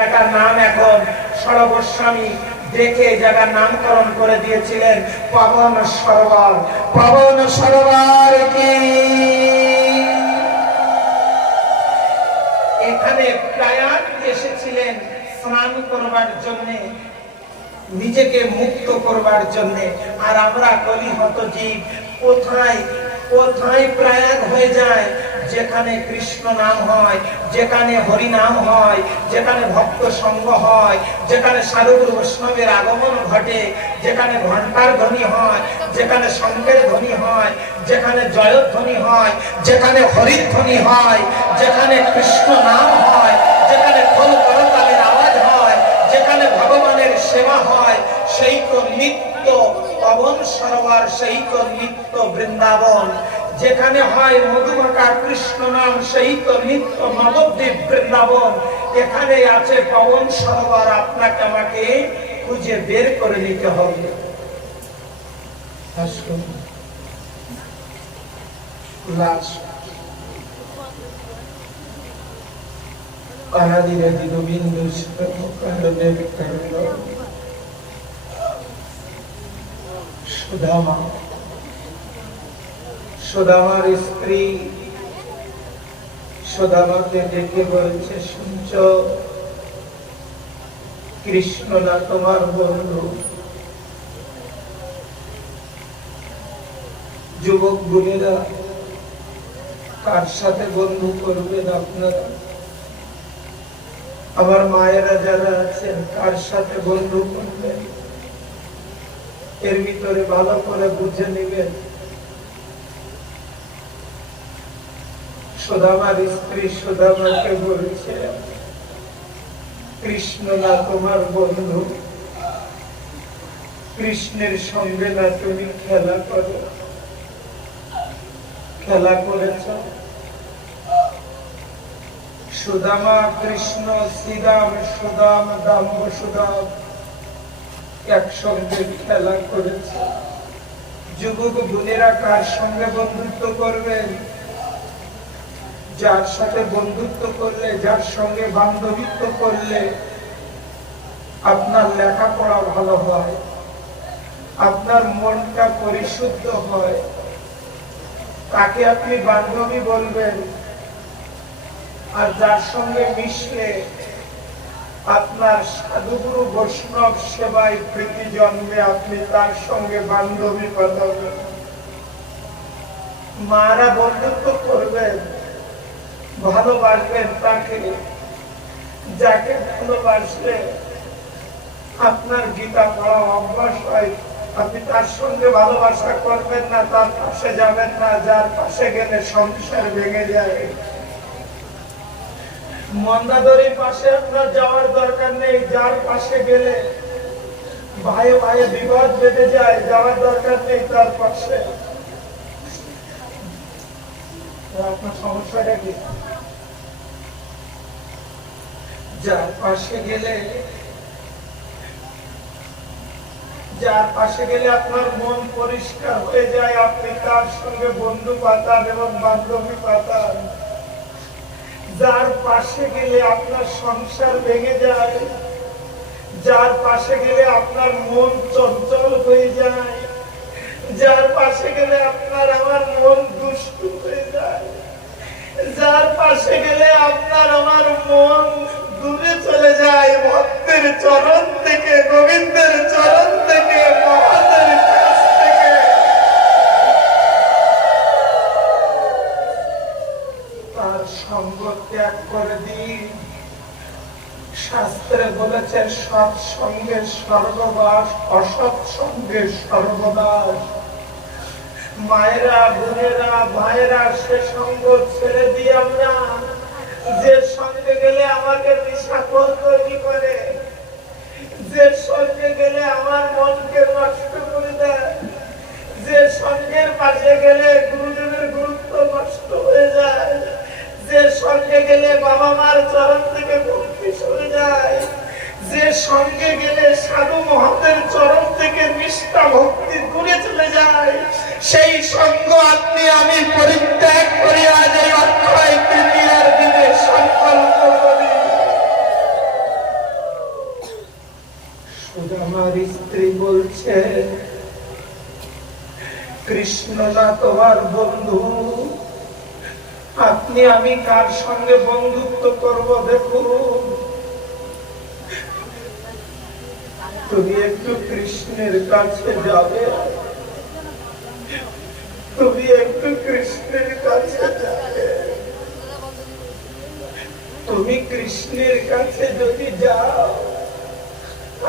জায়গার নাম এখন সর্বস্বামী দেখে জায়গার নামকরণ করে দিয়েছিলেন পাবন সরোবর। পাবন সরোবর কি এখানে প্রয়াগ এসেছিলেন স্নান করবার জন্য, নিজেকে মুক্ত করবার জন্য। আর আমরা কলিহত জীব কোথায় কোথায় প্রয়াগ হয়ে যায়? যেখানে কৃষ্ণ নাম হয়, যেখানে হরি নাম হয়, যেখানে ভক্ত সঙ্গ হয়, যেখানে সাধুগুরু বৈষ্ণবের আগমন ঘটে, যেখানে ঘণ্টার ধ্বনি হয়, যেখানে শঙ্খের ধ্বনি হয়, যেখানে জয়ধ্বনি হয়, যেখানে হরির ধ্বনি হয়, যেখানে কৃষ্ণ নাম হয়, যেখানে খোল করতালের আওয়াজ হয়, যেখানে ভগবানের সেবা হয়, সেই তো নিত্য পাবন সরোবর, সেই তো নিত্য বৃন্দাবন। যেখানে হয় মধুমাখা কৃষ্ণ নাম, সেই তো নিত্য নবদ্বীপ বৃন্দাবন। এখানে আছে পাবন সরোবর। আপনাকে আমাকে খুঁজে বের করে নিতে হবে। আসুন অনাদিরাদি গোবিন্দ কারণের কারণ সুদামা, সুদামার স্ত্রী সুদামাকে ডেকে বলছে, শুনছ কৃষ্ণ না তোমার বন্ধু? যুবক বোনেরা, কার সাথে বন্ধু করবেন আপনারা? আমার মায়েরা যারা আছেন, কার সাথে বন্ধু করবেন? এর ভিতরে ভালো করে বুঝে নেবেন। সুদামার স্ত্রী সুদামাকে বলছে, কৃষ্ণ না তোমার বন্ধু? কৃষ্ণের সঙ্গে না তুমি খেলা করো? খেলা করেছ? সুদামা কৃষ্ণ, শ্রীরাম সুদাম, দাম্ব সুদাম একসঙ্গে খেলা করেছে। যুবক বোনেরা, কার সঙ্গে বন্ধুত্ব করবেন? যার সাথে বন্ধুত্ব করলে, যার সঙ্গে বান্ধবীত্ব করলে আপনার লেখাপড়া ভালো হয়, আপনার মনটা পরিশুদ্ধ হয়, তাকে আপনি বান্ধবী বলবেন। আর যার সঙ্গে মিশলে আপনার সাধুগুরু বৈষ্ণব সেবায় প্রীতি জন্মে, আপনি তার সঙ্গে বান্ধবী বাঁধাবেন। মারা বন্ধুত্ব করবেন, ভালোবাসবেন তাকে। যাকে ভালোবাসলে আপনার গীতা পড়া অভ্যাস হয়, আপনি তার সঙ্গে ভালোবাসা করবেন না, তার পাশে যাবেন না। যার পাশে গেলে সংসার ভেঙে যায়। মন্দাদরির পাশে আপনার যাওয়ার দরকার নেই। যার পাশে গেলে ভাইয়ে ভাইয়ে বিবাদ বেঁধে যায়, যাওয়ার দরকার নেই তার পাশে। আপনার সমস্যাটা কি? যার পাশে গেলে, যার পাশে গেলে আপনার মন পরিষ্কার হয়ে যায়, আপনি তার সঙ্গে বন্ধু পাতান এবং বান্ধবী পাতান। যার পাশে গেলে আপনার সংসার ভেঙে যায়, যার পাশে গেলে আপনার মন চঞ্চল হয়ে যায়, যার পাশে গেলে আপনার আমার মন দুষ্টু হয়ে যায়, যার পাশে গেলে আপনার আমার মন দূরে চলে যায় ভক্তের চরণ থেকে, গোবিন্দের চরণ থেকে, মহাদের কাছ থেকে। তার সঙ্গ ত্যাগ করে দিন। শাস্ত্রে বলেছে, সৎ সঙ্গে স্বর্গবাস, অসৎ সঙ্গে সর্বনাশ। মায়েরা, বোনেরা, ভাইয়েরা, সে সঙ্গ ছেড়ে দিয়ে আমরা যে সঙ্গে গেলে আমাকে নিশাখোর তৈরি করে, যে সঙ্গে গেলে আমার মনকে নষ্ট করে দেয়, যে সঙ্গের পাশে গেলে গুরুদেবের গুরুত্ব নষ্ট হয়ে যায়, যে সঙ্গে গেলে বাবা মার চরণ থেকে ভক্তি সরে যায়, যে সঙ্গে গেলে সাধু মহাতের চরণ থেকে নিষ্ঠা ভক্তি দূরে চলে যায়, সেই সঙ্গ আপনি আমি পরিত্যাগ করি। আজ এই অক্ষয় তৃতীয়ার দিনে সংকল্প করি। সুদামার স্ত্রী বলছে, কৃষ্ণ না তোমার বন্ধু? আপনি আমি কার সঙ্গে বন্ধুত্ব করব দেখুন। তুমি একটু কৃষ্ণের কাছে যাবে, তুমি একটু কৃষ্ণের কাছে যাবে। তুমি কৃষ্ণের কাছে যদি যাও,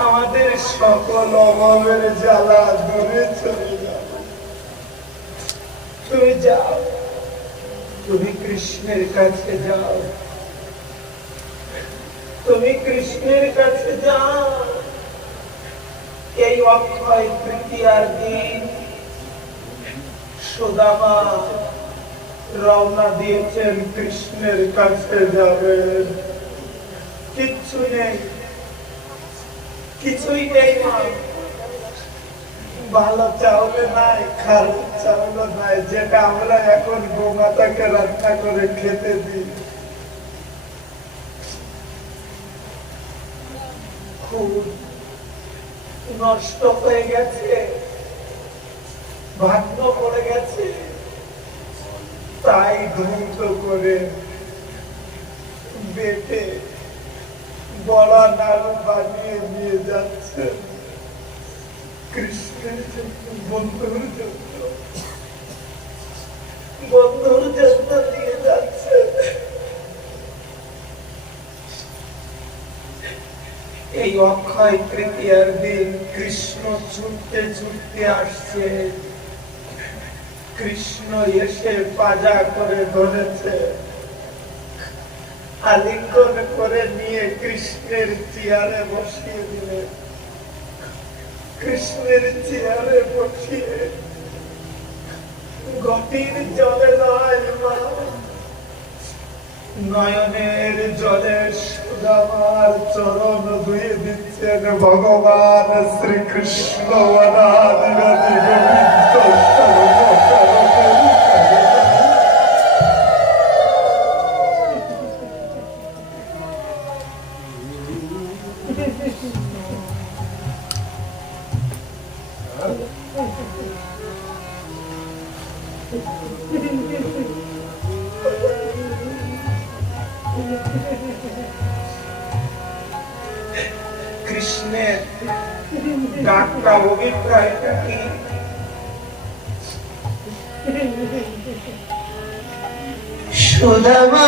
আমাদের সকল অভাবের জ্বালা দূরে চলে যাবে। তুমি যাও, তুমি কৃষ্ণের কাছে যাও, তুমি কৃষ্ণের কাছে যাও। এই অক্ষয় তৃতীয়ার দিন সুদামা রওনা দিয়েছেন, কৃষ্ণের কাছে যাবেন। কিচ্ছু নেই, কিছুই নেই, ভালো চাউল নাই, খারাপ চাউল নাই, যেটা আমরা এখন গোমাতাকে রান্না করে খেতে দিই। খুব নষ্ট হয়ে গেছে, ভাগ্য পড়ে গেছে, তাই ধ্বংস করে বেটে বড়া নাড়ু বানিয়ে নিয়ে যাচ্ছে কৃষ্ণের জন্য, বন্ধুর জন্য, বন্ধুর জন্য নিয়ে যাচ্ছে। এই অক্ষয় তৃতীয়ার দিন কৃষ্ণ ছুটতে ছুটতে আসছে। কৃষ্ণ এসে পাজা করে ধরেছে, আলিঙ্গন করে নিয়ে কৃষ্ণের চেয়ারে বসিয়ে দিলেন। কৃষ্ণের চেয়ারে বসিয়ে গতির জলে নয় মা, নয়নের জলে সুদামার চরণ ধুয়ে দিচ্ছেন ভগবান শ্রীকৃষ্ণ। অনাদিরাদি গোবিন্দ কৃষ্ণের ডাকটা অভিপ্রায়টা কি? সুদামা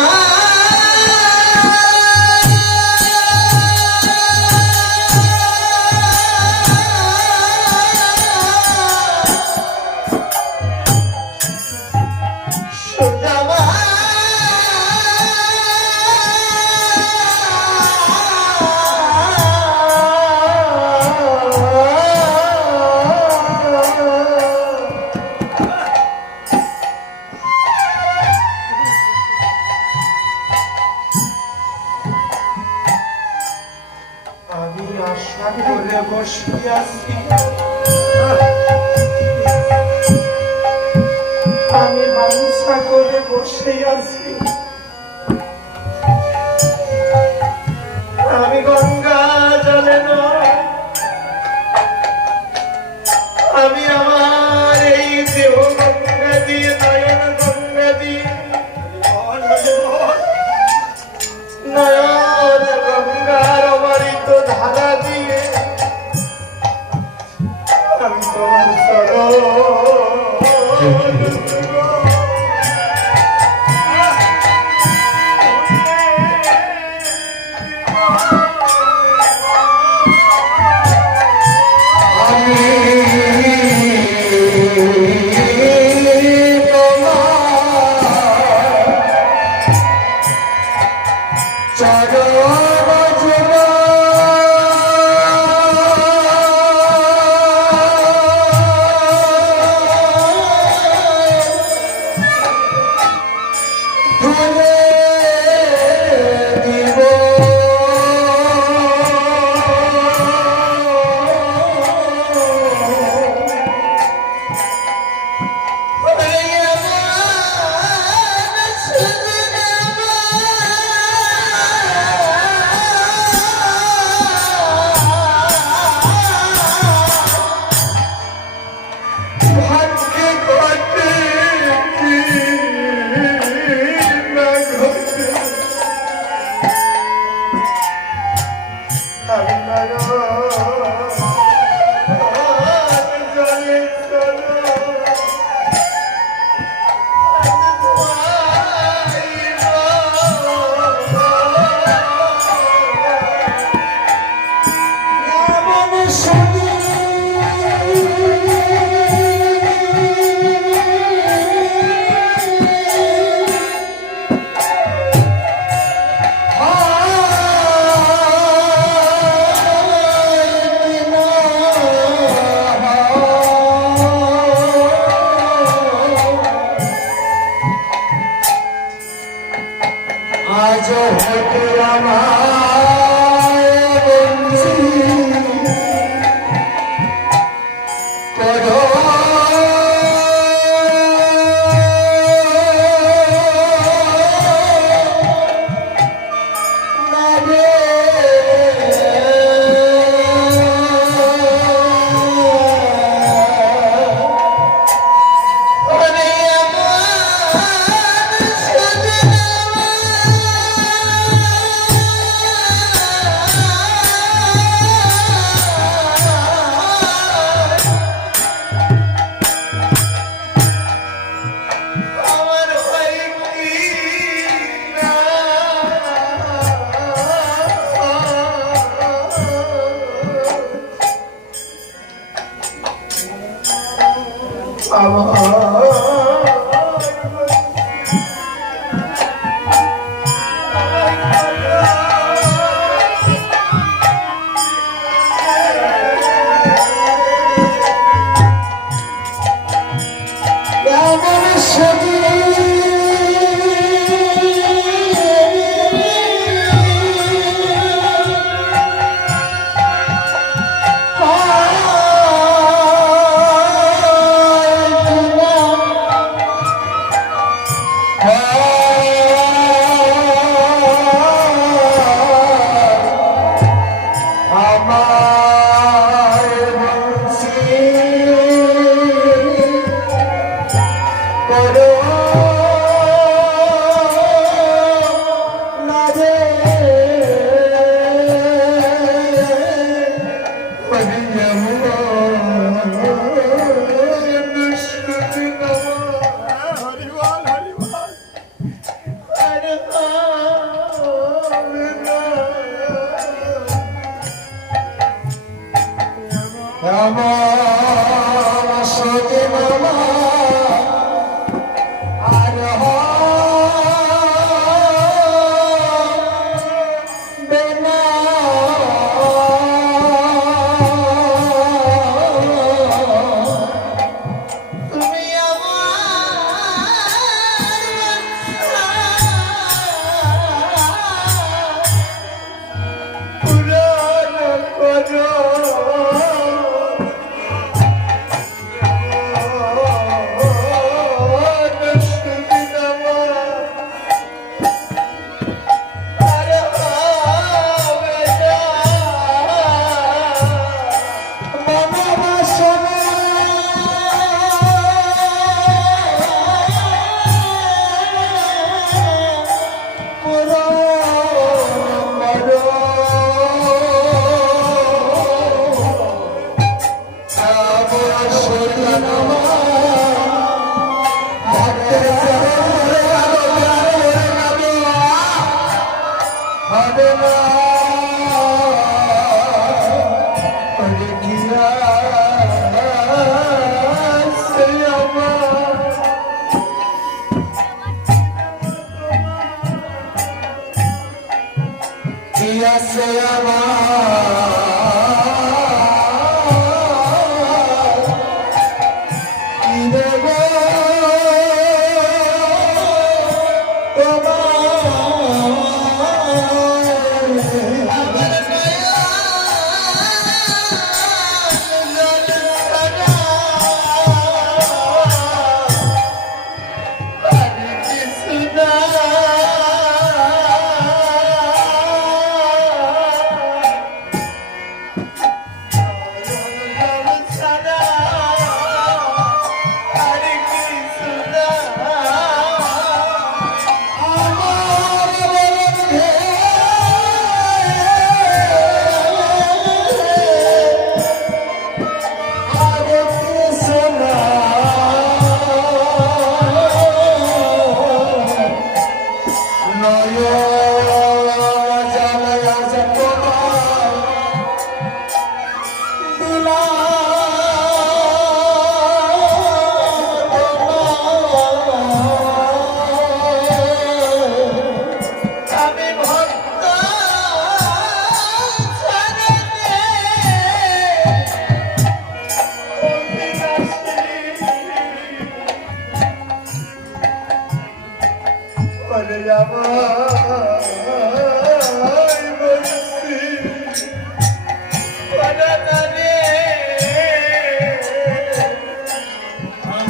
আমি বাঞ্ছা করে বসে আছি, আমি গঙ্গা জলে নয়, আমি আমার এই দেহ গঙ্গা দিয়ে, নয়ন গঙ্গা দিয়ে, নয়ন গঙ্গার অমৃত ধারা দিয়ে আমি তোমার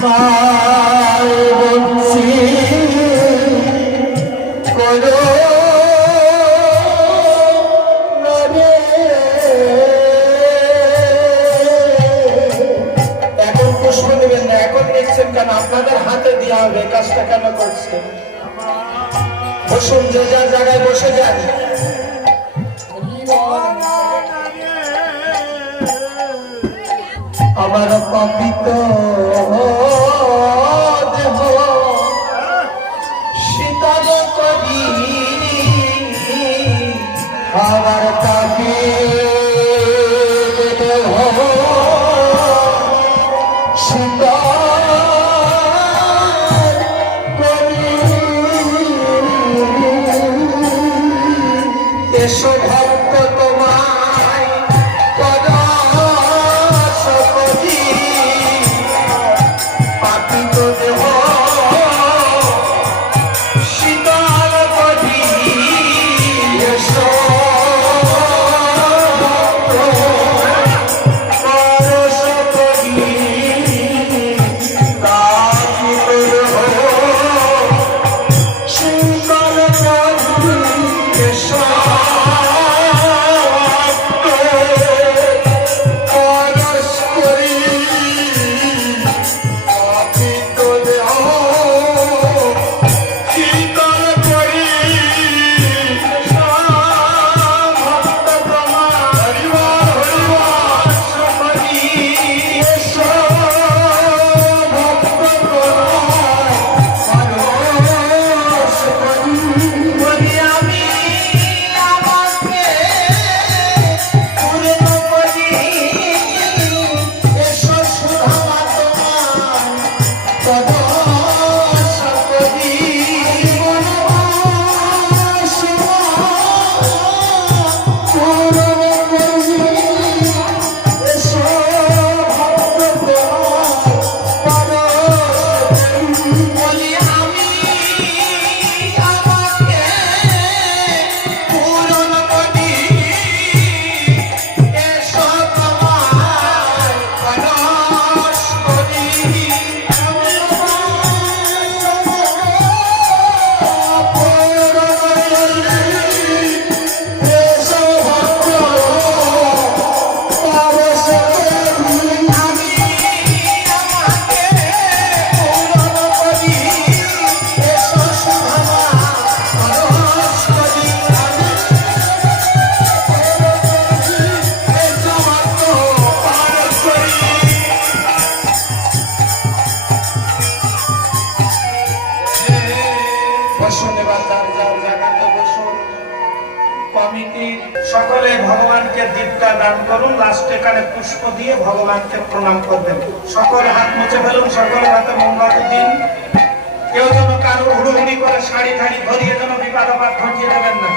মায় বংশী করো এখন পুষ্প নেবেন না, এখন নিচ্ছেন কেন? আপনাদের হাতে দেওয়া হবে, কাজটা কেন করছেন? বসুন, যে যার জায়গায় বসে যান। আমার পাপিত দেহ শীতল করি আমার পাপি দেহ শীতল করি। এসো ভক্ত তোমায় পাপিত দেহ শীতল করি। এসো পরশ করি, পাপিত দেহ শীতল করি। এসো পরশ করি, পাপিত দেহ শীতল করি। এসো ভক্ত তোমার পরশ করি। এসো ভক্ত তোমার পরশ করি। বলি আমি আমাকে পূর্ণ করি। এসো সুধামা তোমার পরশ করি। বনবাস পূর্ণ করি। এসো ভক্ত তোমার পরশ করি। বলি আমি আমাকে পূরণ করি। এসো তোমার পরশ করি। এসো ভক্ত পরশ করি। আমি আমাকে পূরণ করি। এসো সুধামা পরশ করি। এসো ভক্ত পরশ করি। বসুন, এবার যার যার জায়গাতে বসুন। কমিটি সকলে ভগবানকে দীপটা দান করুন। লাস্টে কানে পুষ্প দিয়ে ভগবানকে প্রণাম করবেন। সকলে হাত মুছে ফেলুন, সকলের হাতে মোমবাতি দিন। কেউ যেন কারো হুড়োহুড়ি করে শাড়ি ঠাড়ি ধরিয়ে যেন বিবাদ ঘটিয়ে দেবেন না।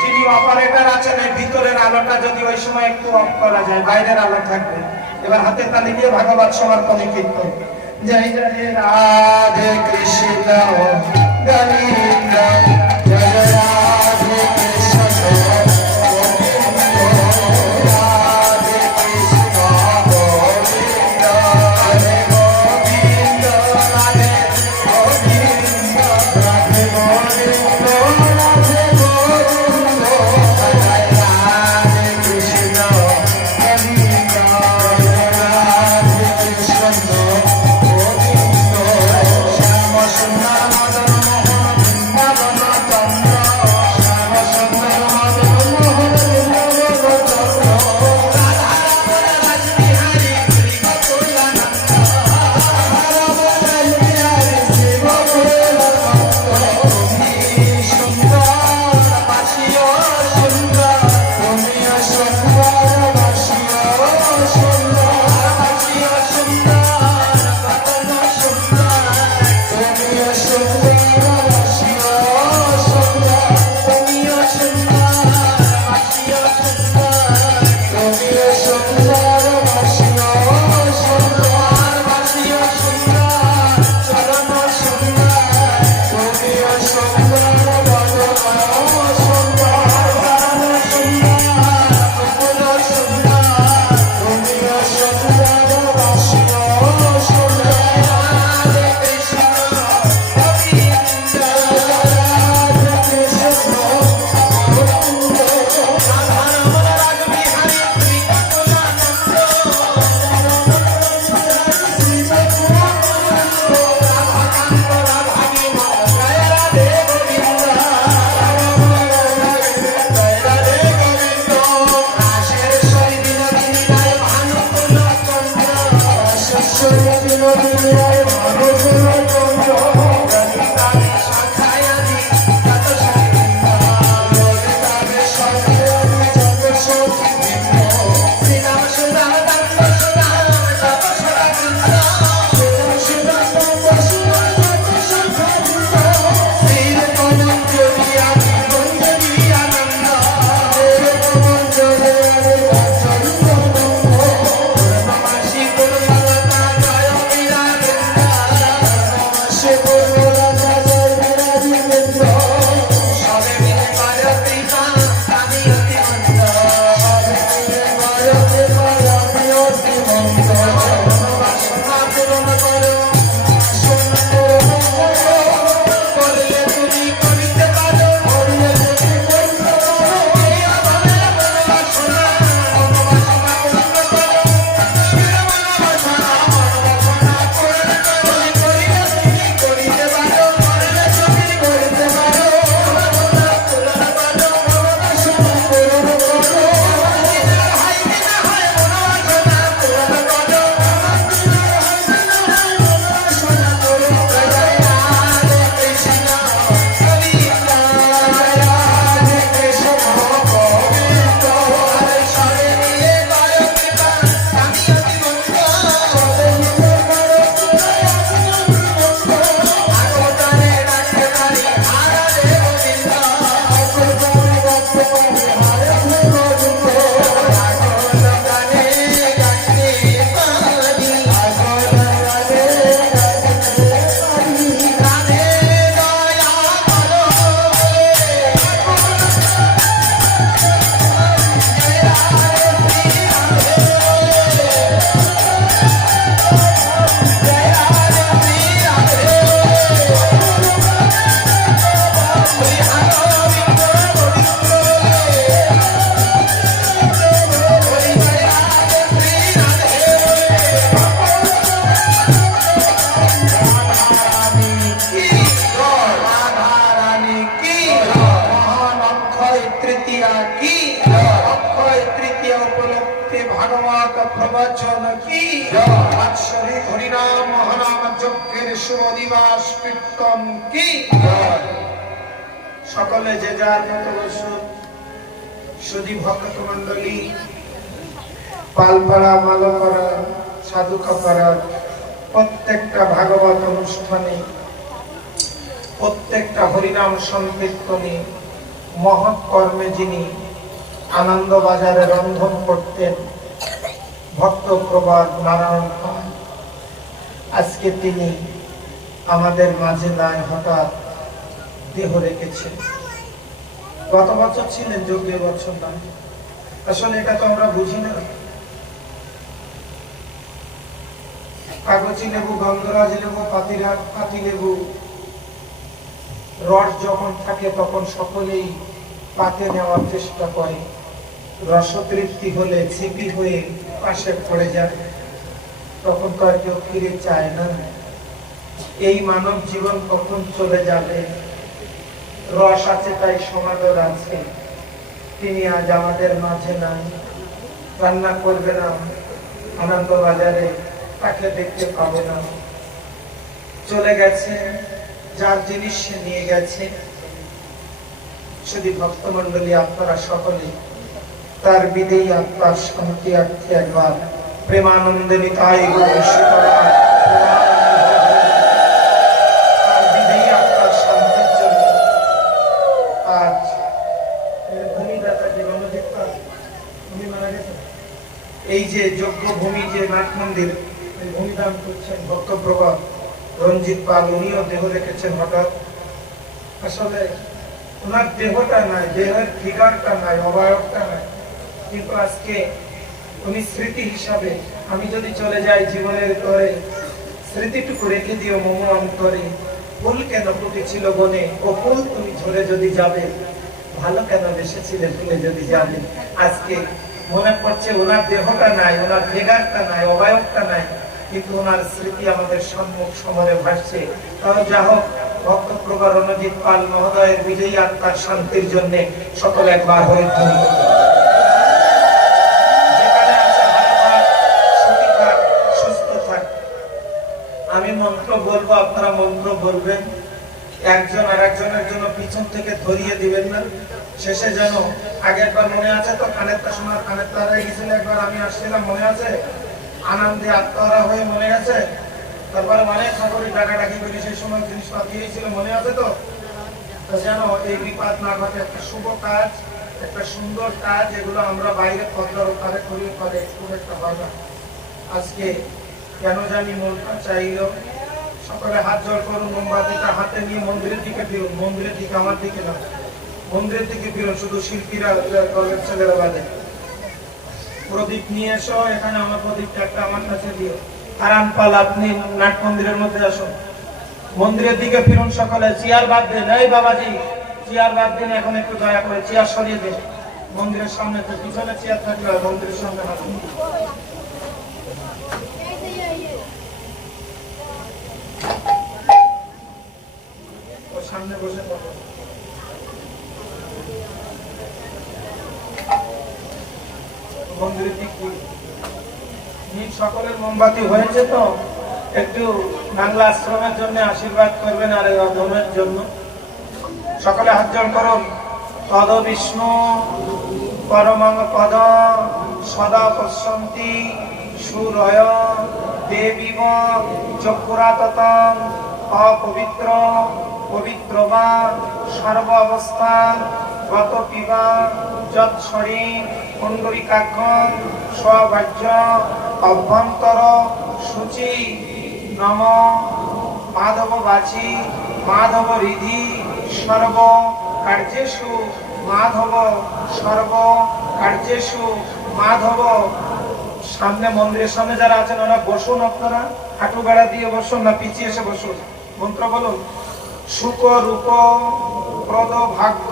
যিনি অপারেটর আছেন, এই ভিতরের আলোটা যদি ওই সময় একটু অফ করা যায়, বাইরের আলো থাকবে। এবার হাতে তালি দিয়ে ভাগবত সমর্পণে কীর্তন। জয় জয় রাধে কৃষ্ণ গোবিন্দ, জয় রাধে কৃষ্ণ গোবিন্দ, রাধে কৃষ্ণ গোবিন্দ, হরে গোবিন্দ, রাধে গোবিন্দ, রাধে গোবিন্দ, রাধে গোবিন্দ, জয় রাধে কৃষ্ণ গোবিন্দ, রাধে কৃষ্ণ গোবিন্দ, শ্যাম সুন্দর মদন মোহন বৃন্দাবন চন্দ্র। প্রবচন কি বাৎসরিক হরিনাম মহানাম যজ্ঞের শুভ দিবস কীর্তন কি সকলে যে যার মতো বসুন। সুধী ভক্ত মন্ডলী, পালপাড়া মালপাড়া সাধুকাপাড়া প্রত্যেকটা ভাগবত অনুষ্ঠানে, প্রত্যেকটা হরিনাম সংকীর্তনে মহৎ কর্মে যিনি আনন্দবাজারে রন্ধন করতেন ভক্ত প্রবাদ নারায়ণ পাল, আজকে তিনি আমাদের মাঝে নাই, হঠাৎ দেহ রেখেছেন। গত বছর ছিলেন, যোগ্য বছর নয়। আসলে এটা তো আমরা বুঝি না। কাগজি লেবু, গন্ধরাজ লেবু, পাতি লেবু রস যখন থাকে তখন সকলেই পাতে নেওয়ার চেষ্টা করে। রসতৃপ্তি হলে ছিপি হয়ে পাশে পড়ে যায়, তখন তো আর কেউ ফিরে চায় না। এই মানব জীবন কখন চলে যাবে? রস আছে তাই সমাদর আছে। তিনি আজ আমাদের মাঝে নাই, রান্না করবে না, আনন্দবাজারে তাকে দেখতে পাবে না, চলে গেছে। যার জিনিস সে নিয়ে গেছে। শুধু ভক্তমন্ডলী, আপনারা সকলে তার বিদেয়ী আত্মার শান্তি অর্থে একবার প্রেমানন্দে নিতাই গৌর সীতারাম তার বিদেয়ী আত্মার শান্তির জন্য আজ ভূমিদাতাকে ভূমি মারা গেছে। এই যে যজ্ঞ ভূমি, যে নাট মন্দির ভূমিদান করছেন ভক্তপ্রভা রঞ্জিত পাল, উনিও দেহ রেখেছেন হঠাৎ। আসলে ওনার দেহটা নাই, দেহের ফিগারটা নাই, অবয়বটা নাই, কিন্তু আজকে উনি স্মৃতি হিসাবে, আমি যদি চলে যাই জীবনের তরে, স্মৃতিটুকু রেখে দিও মম অন্তরে। ফুল কেন ফুটেছিল বনে, ও ফুল তুমি ঝরে যদি যাবে, ভালো কেন বেসেছিলে ফুলে যদি যাবে। আজকে মনে পড়ছে ওনার দেহটা নাই, ওনার ফিগারটা নাই, অবয়বটা নাই, কিন্তু ওনার স্মৃতি আমাদের সম্মুখ সমরে ভাসছে। তাও যা হোক, ভক্তপ্রভা রণজিৎ পাল মহোদয়ের বিজয়ী আত্মার শান্তির জন্য সকল একবার হয়ে যেখানে আছে ভালো থাক, সুখী থাক, সুস্থ থাক। ভরবেন, একজন আর একজনের জন্য পিছন থেকে ধরিয়ে দিবেন না। শেষে যেন, আগে একবার মনে আছে তো, কানেরটা সোনার কানেরটা হয়ে গেছিল, একবার আমি আসছিলাম মনে আছে, আনন্দে আত্মহারা হয়ে মনে আছে, তারপরে অনেক ঠাকুরের ডাকাডাকি করি, সেই সময় জিনিসপাতি হয়েছিল মনে আছে তো। যেন এই বিপদ না ঘটে, একটা শুভ কাজ, একটা সুন্দর কাজ, এগুলো আমরা বাইরে পদ্মারে করি, করে খুব একটা হয় না। আজকে কেন জানি মনটা চাইল, সকলে হাত জোড় করুন, মোমবাতিটা হাতে নিয়ে মন্দিরের দিকে ফিরুন, মন্দিরের দিকে, আমার দিকে না, মন্দিরের দিকে ফিরুন, শুধু শিল্পীরা গল্পের ছেলেরা বাদে। প্রদীপ নিয়ে এসো, এখানে আমার প্রদীপটা একটা আমার কাছে দিও। আরামপাল, আপনি নাট মন্দিরের মধ্যে আসুন, মন্দিরের দিকে ফিরুন সকলে। চেয়ার বাদ দেন, এই বাবাজি চেয়ার বাদ দিন, এখন একটু দয়া করে চেয়ার সরিয়ে দিন মন্দিরের সামনে, তো পিছনে চেয়ার থাকলে হয়, মন্দিরের সামনে আসুন। সামনে বসে থাকো। মন্দিরের দিক সকলের মোমবাতি হয়েছে তো, একটু বাংলা আশ্রমের জন্য আশীর্বাদ করবেন, আর এই অধমের জন্য সকলে হাত জোড় করুন। তদ বিষ্ণু পরমং পদ সদা পশ্যন্তি সুরয় দেবীব চক্ষুরাততম অপবিত্র পবিত্র বা সর্ব অবস্থান গত পিবা যৎসরি কুণ্ডলিকাক্ষম স্ববাহ্য অভ্যন্তর সূচি নম মাধব বাচি মাধব হৃদি সর্ব কার্যেষু মাধব সর্ব কার্যেষু মাধব। সামনে মন্দিরের সামনে যারা আছেন ওরা বসুন, আপনারা হাঁটু গাড়া দিয়ে বসুন, না পিছিয়ে এসে বসুন। মন্ত্র বলুন। সুখ রূপ প্রদ ভাগ্য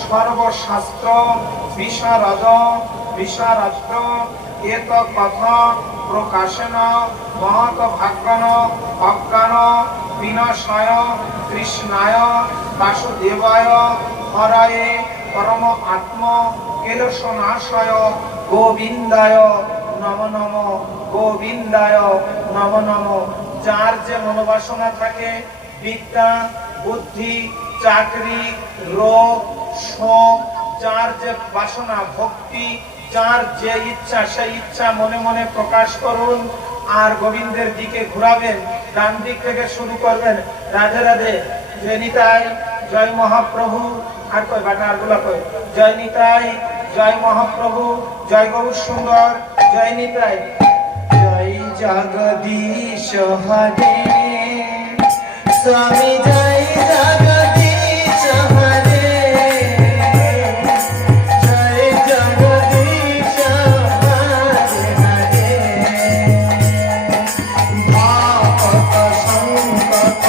সর্বশাস্ত্র বিশারদ বিশারাষ্ট্র এত কথা প্রকাশন মহৎ ভাগ্যন অজ্ঞান বিনাশায় কৃষ্ণায় বাসুদেবায় হরায়ে পরম আত্ম কেলসনাশয় গোবিন্দায় নম নম গোবিন্দায় নম নম। যার যে মনোবাসনা থাকে, বিদ্যা বুদ্ধি চাকরি রোগ শোক, যার যে বাসনা ভক্তি, যার যে ইচ্ছা, সেই ইচ্ছা মনে মনে প্রকাশ করুন, আর গোবিন্দের দিকে ঘুরাবেন। ডান দিক থেকে শুরু করবেন, রাধে রাধে, জয় নিতাই, জয় মহাপ্রভু, আর কই বাটা আর গুলা কই, জয় নিতাই, জয় মহাপ্রভু, জয় গৌর সুন্দর, জয় নিতাই, জয় জগদীশ হরে স্বামী, জয় জগদীশ হরে, জয় জগদীশ হরে হরে, ভাগবত সংকট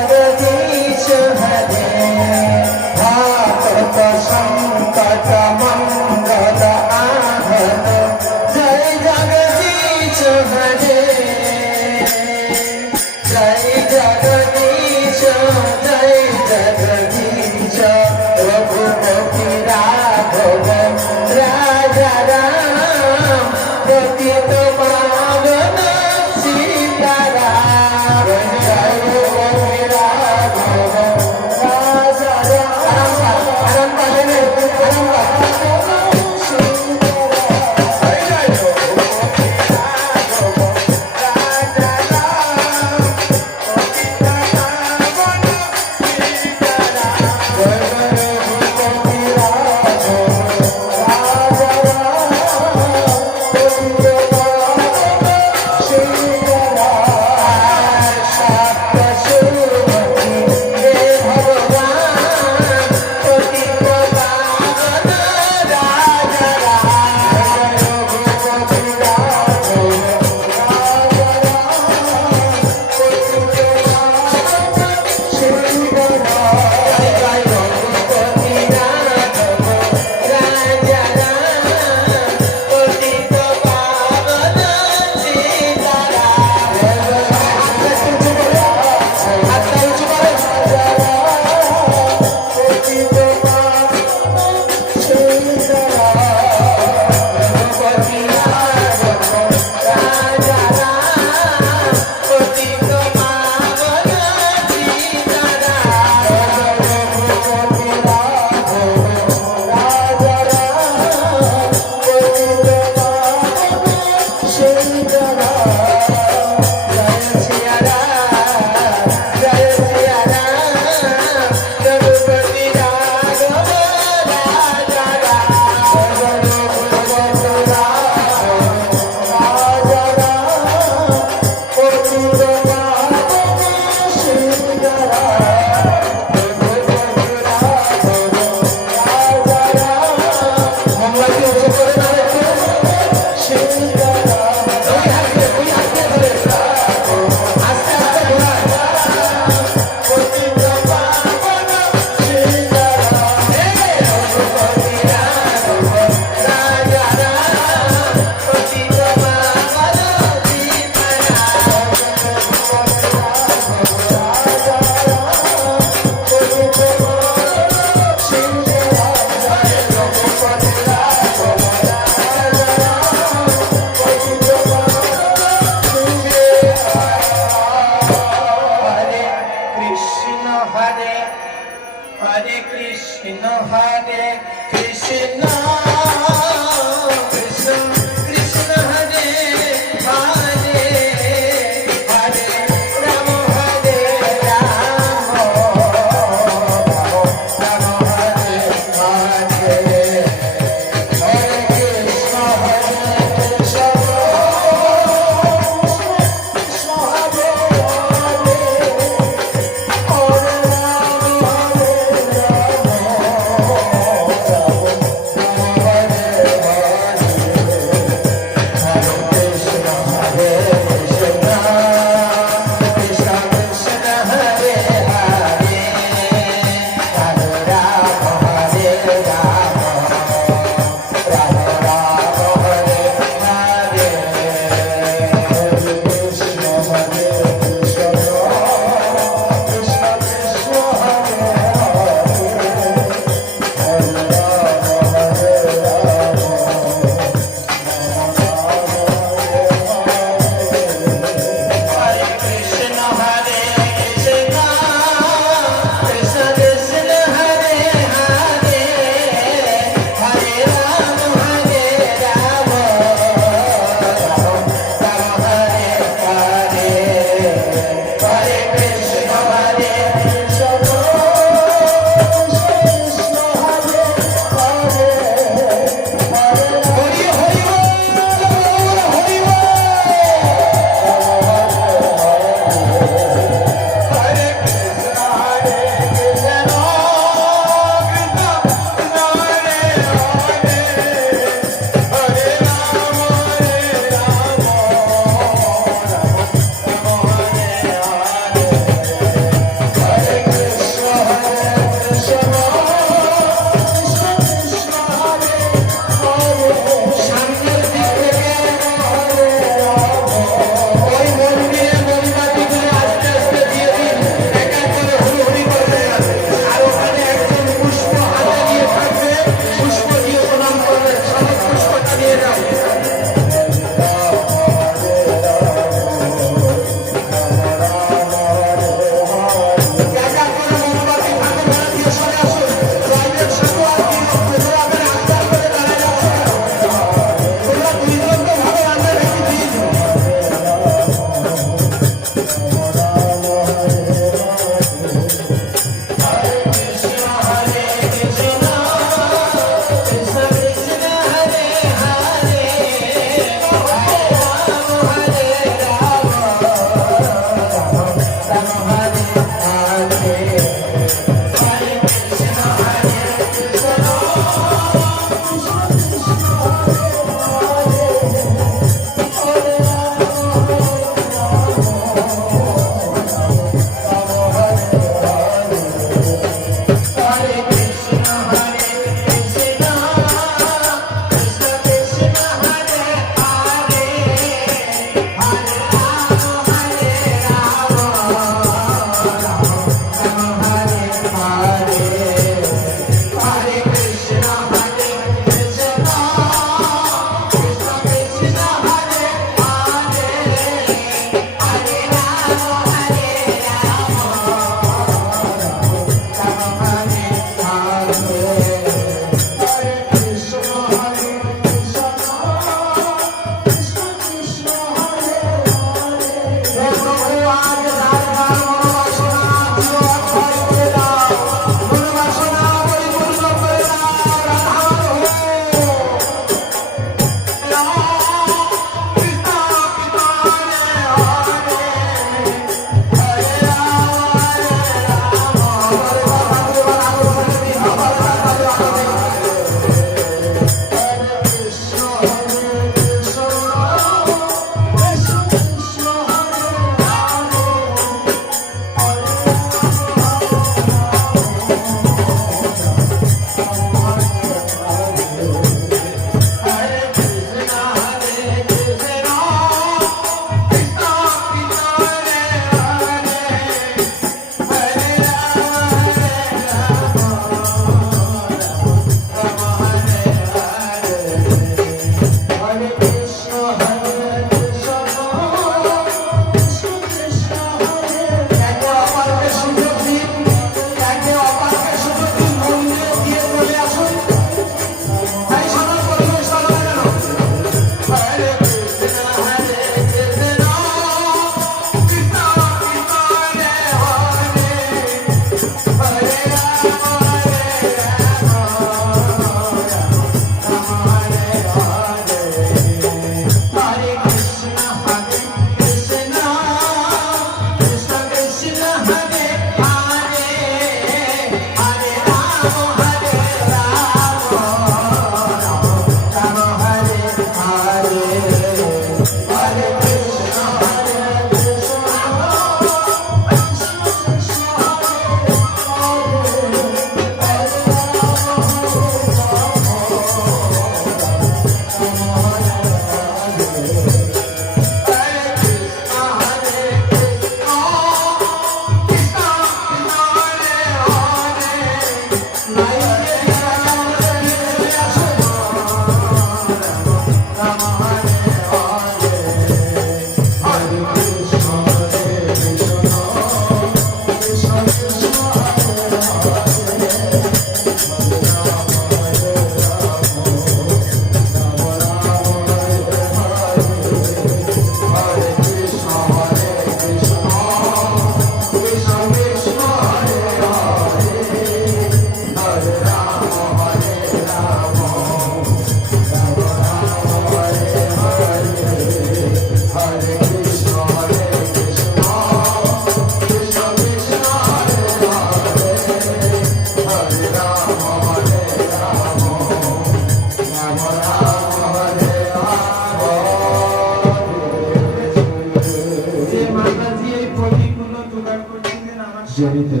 জড়িতে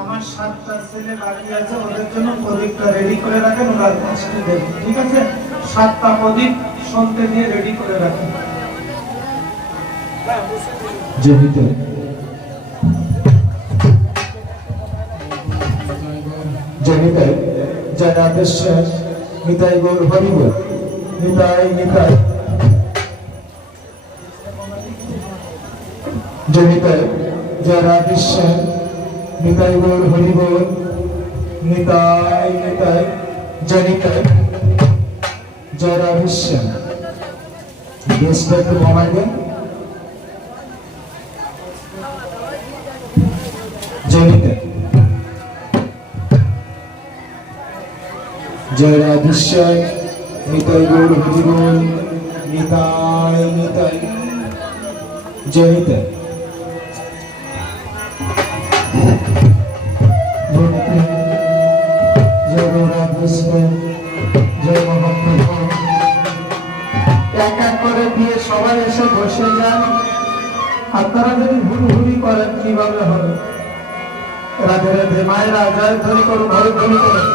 আমার 7টা ছেলে বাকি আছে, ওদের জন্য প্রদীপটা রেডি করে রাখেন, ওরা আসতে দেবেন, ঠিক আছে? 7টা প্রদীপ সন্তে দিয়ে রেডি করে রাখেন। জড়িতে জড়িতে জনাদেশ্বর নিতাই গৌর হরিব নিতাই নিতাই জড়িতে জনাদেশ্বর নিতাই গৌর হরিব নিতাই নিতাই জড়িতে জনাদেশ্বর দেশটা একটু কমাই দেন। জড়িতে জয় রাধেশ্বর নিতাই গৌর হরিবোল নিতাই নিতাই জয় নিতাই। জয় রাধেশ্বর জয় মহাপ্রভু। এক এক করে দিয়ে সবাই এসে বসে যান। আপনারা যদি হুড়ুহুড়ি করেন কিভাবে হবে? রাধে রাধে মায়েরা জয় ধ্বনি করুন, ঘরে ধ্বনি করুন।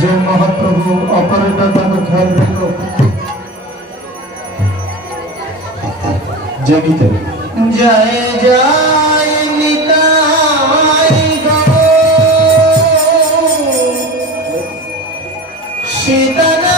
যে মহাপ্রভু অপারেটর তাকে খেয়াল রেখো। জগিতে জয় জয় নিতাই গৌর সীতানা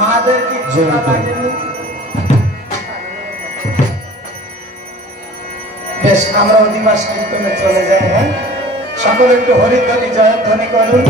মাদের কি ছোটা লাগেনি? বেশ, আমরা অধিবাস কীর্তনে চলে যাই। হ্যাঁ, সকলে একটু হরিধ্বনি জয়ধ্বনি করুন।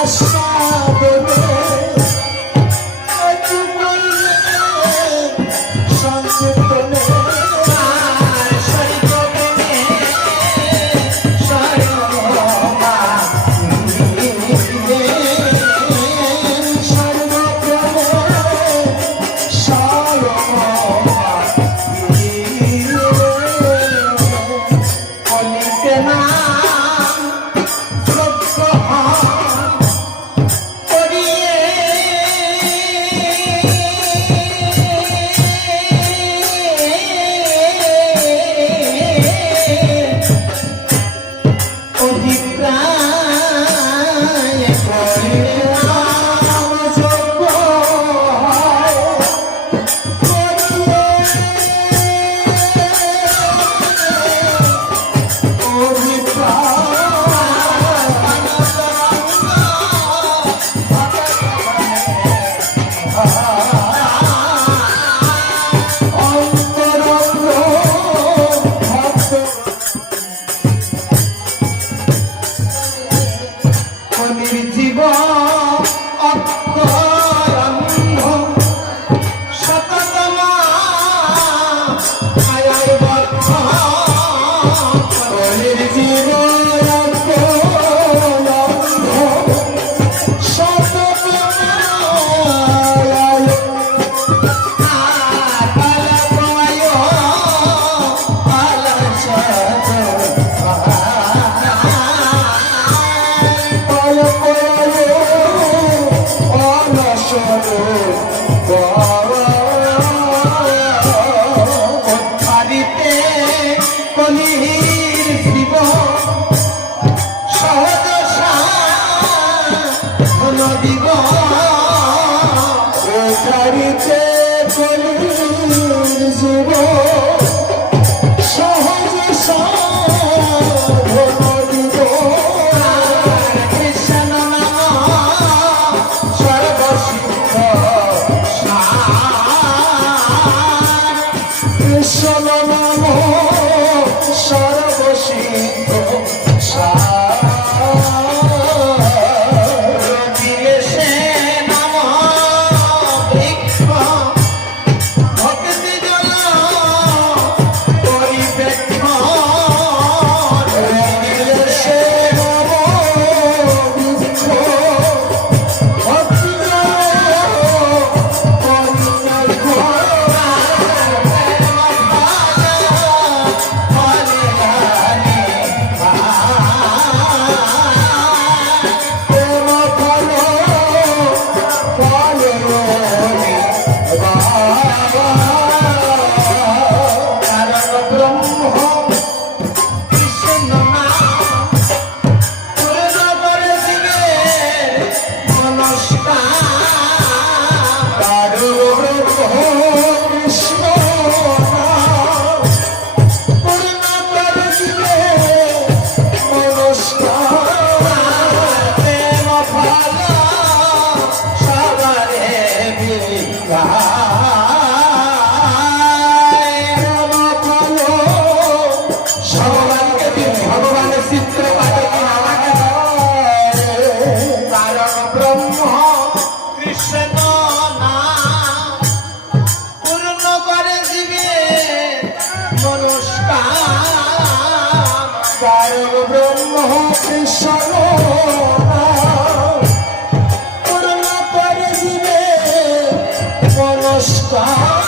আশা উদ্ধারিতে কলির শিব সহজ সাধন দিব উদ্ধারিতে কলির শিব সহজ সাধন দিব কৃষ্ণ নাম সর্বসিদ্ধ সার কৃষ্ণ নাম সর্বসিদ্ধ সার দিলে সে নাম বৃক্ষ ভক্তি জল পরিবেক্ষণ দিলে সে নাম বৃক্ষ ভক্তি ভগবানের চিত্র পাঠে কারণ ব্রহ্ম কৃষ্ণ নাম পূর্ণ করে দিবে মনস্কাম কারণ ব্রহ্ম কৃষ্ণ নাম পূর্ণ করে দিবে মনস্কাম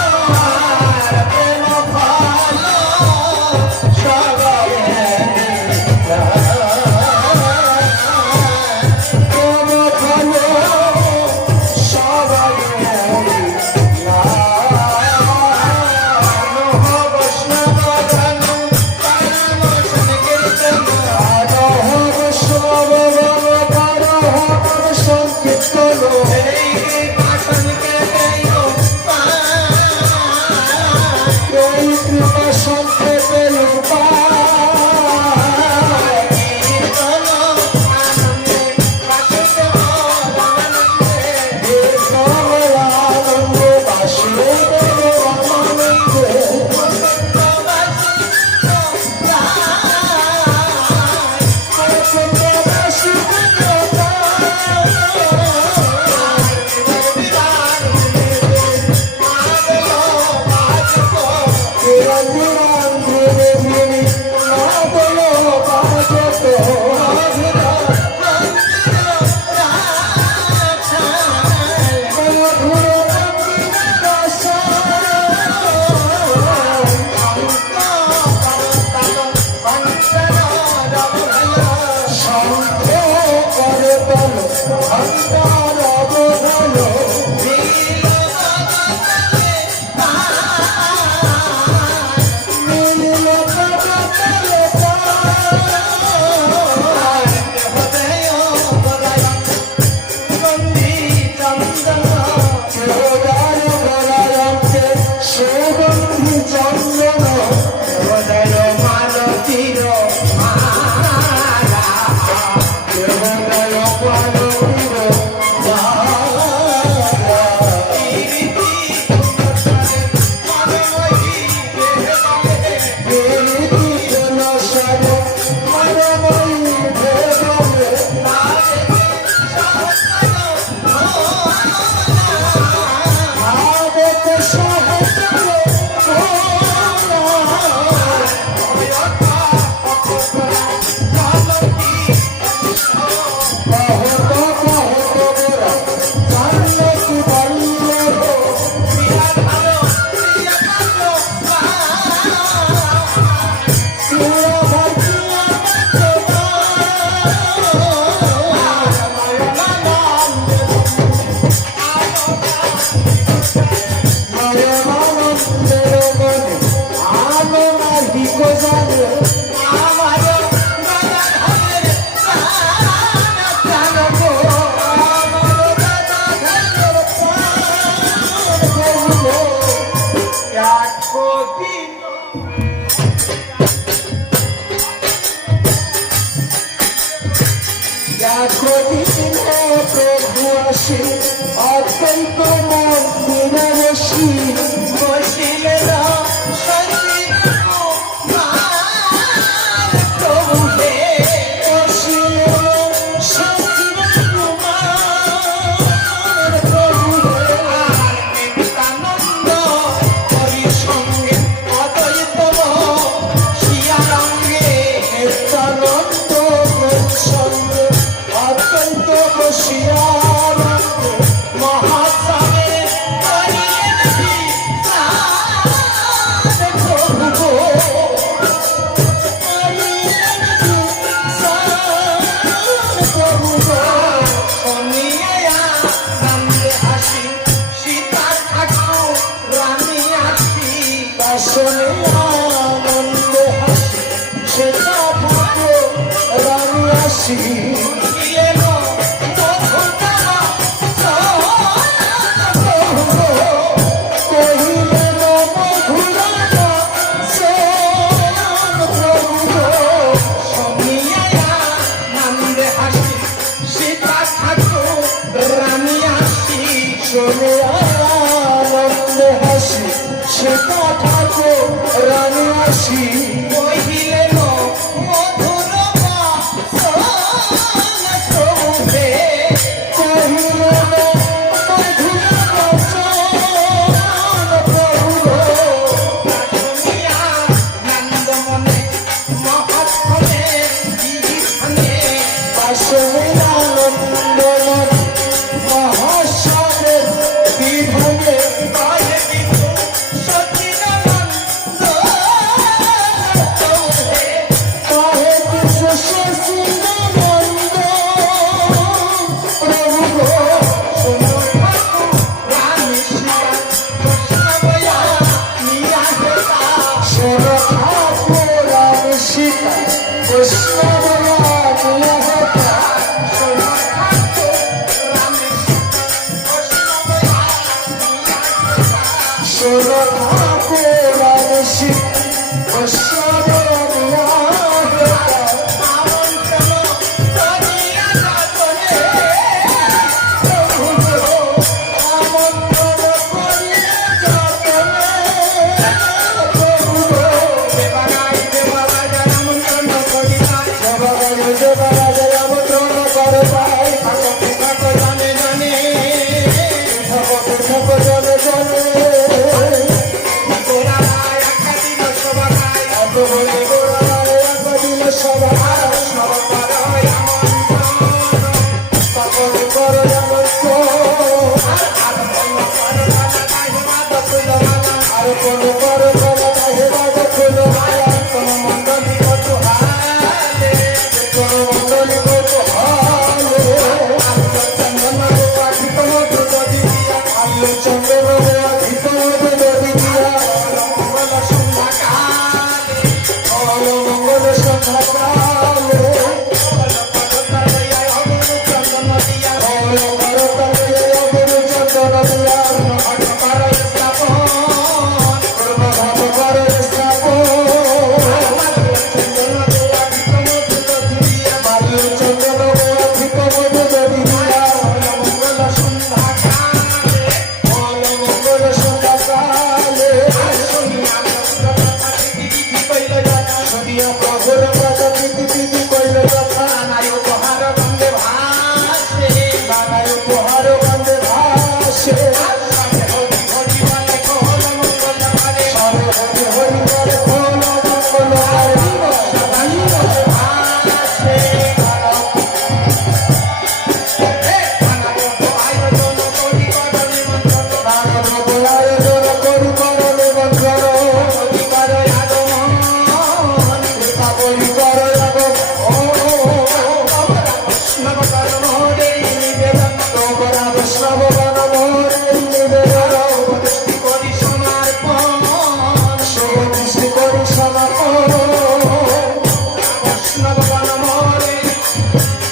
আসলে আনন্দে হাসি সেটা থাকে রানী আসি এলো মধুতারা কহিলেন মধুরানা সোয়ান প্রভু শুনিয়া নন্দে হাসি সীতা ঠাকুর রানী আসি শোনে আনন্দে হাসি সেটা থাকে রানী আসি কহিলেন মধুরমা সোন প্রভুরে কহিলেন মধুরানা সোয়ান প্রভু শুনিয়া নন্দ মনে মহাত্মনে বিধানে আসলে আনন্দমন মহাসনের বিধানে কহে কিন্তু সচিদানন্দ প্রভুরে কাহে কৃষ্ণ শশীনানন্দ প্রভু গো শোনো ঠাকুর রানী সীতা বৈষ্ণবয়া নিয়া হেতা শোন ঠাকুর আমি সীতা বৈষ্ণবয়া নিয়া হেতা শোনো ঠাকুর রানী সীতা বৈষ্ণবয়া নিয়া হেতা শোন ঠাকুর আমি সীতা বৈষ্ণবয়া নিয়া হেতা আমন্ত্রণ করিয়া যতনে প্রভু গো আমন্ত্রণ করিয়া যতনে প্রভু গো দেবারাই দেবারাজার আমন্ত্রণ করিবাই দেবারাজের আমন্ত্রণ করে পাই ঠাকুর জানে জানে ঠাকুর জনে জনে গোড়ায় একাদিন সভায় এত বলে গোড়ায় একদিন সবাই সবাই আমন্ত্রণ সকল করে আমন্ত্রণ আর কোন করে বলা হে রাজা ফুল মায়া কোন মন্ডলী কত হালে কোন মন্ডলী কত হালে আলো চন্দ্র অধিক নদী দিয়া অল মঙ্গল সন্ধ্যাকালে অল ভারতালে অগুরু চন্দন দিয়া ভাব করে স্থাপন আলো চন্দন অধিক মধু নদী দিয়া অল মঙ্গল সন্ধ্যাকালে শুনিয়া প্রভুর কথা প্রীতি কইল যথা নানায় উপহার গন্ধে ভাসে সবে হরি হরি বলে খোল মঙ্গল মানব আয়োজন করি করলে বন্ধন কৃপা করি কর তোমরা বৈষ্ণব গণ মোরে নিবেদন শুভ দৃষ্টি করি সমাপন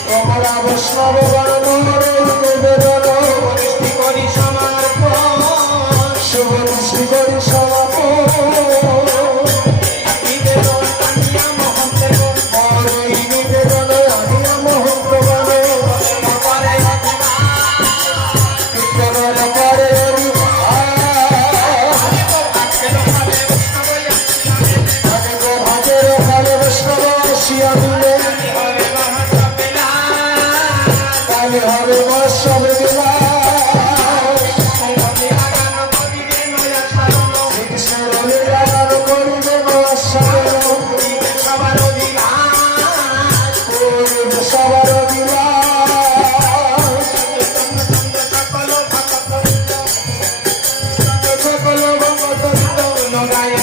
তোমরা বৈষ্ণব গণ মোরে নিবেদন শুভ দৃষ্টি করি সমাপন মোর এই নিবেদন আনিয়া মহন্ত গণ কীর্তন করে ভাগের ফলে বৈষ্ণব আসিয়া মিলে কালে হবে বৈষ্ণব বিলাস শ্রীকৃষ্ণের লীলাগান করিবে মহাসাগর করিবে সবার বিলাস সকল ভগত গণাগায়